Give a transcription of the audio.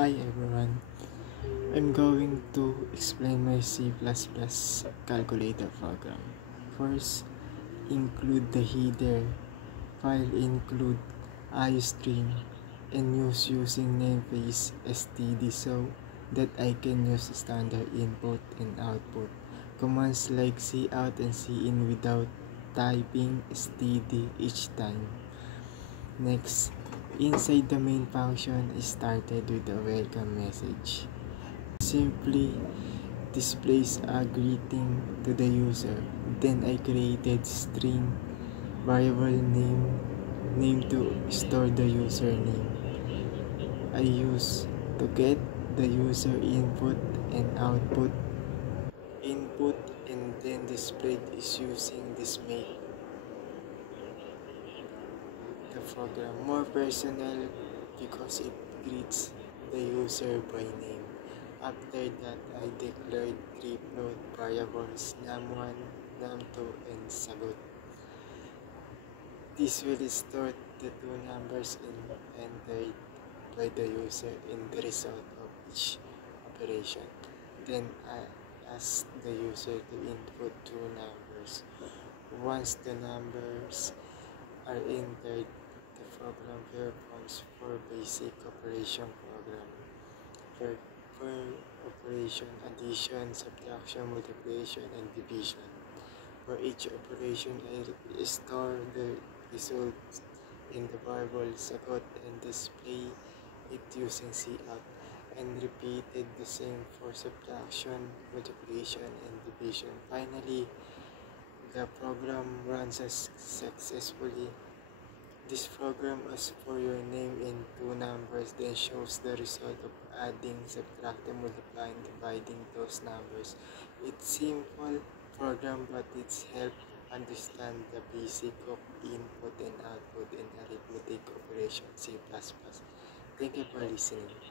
Hi everyone, I'm going to explain my C++ calculator program. First, include the header, file include iostream, and using namespace std so that I can use standard input and output. Commands like cout and cin without typing std each time. Next, inside the main function is started with a welcome message. Simply displays a greeting to the user. Then I created string variable name to store the username. I use to get the user input and then displayed is using this make the program more personal because it greets the user by name. After that, I declared three float variables num1, num2, and sagot. This will store the two numbers entered by the user in the result of each operation. Then I ask the user to input two numbers. Once the numbers are entered, the program performs for basic operation program. For operation, addition, subtraction, multiplication, and division. For each operation, I store the results in the variable sagot and display it using cout, and repeated the same for subtraction, multiplication, and division. Finally, the program runs successfully. This program asks for your name in two numbers, then shows the result of adding, subtracting, multiplying, dividing those numbers. It's simple program, but it's help understand the basic of input and output in arithmetic operation C++. Thank you for listening.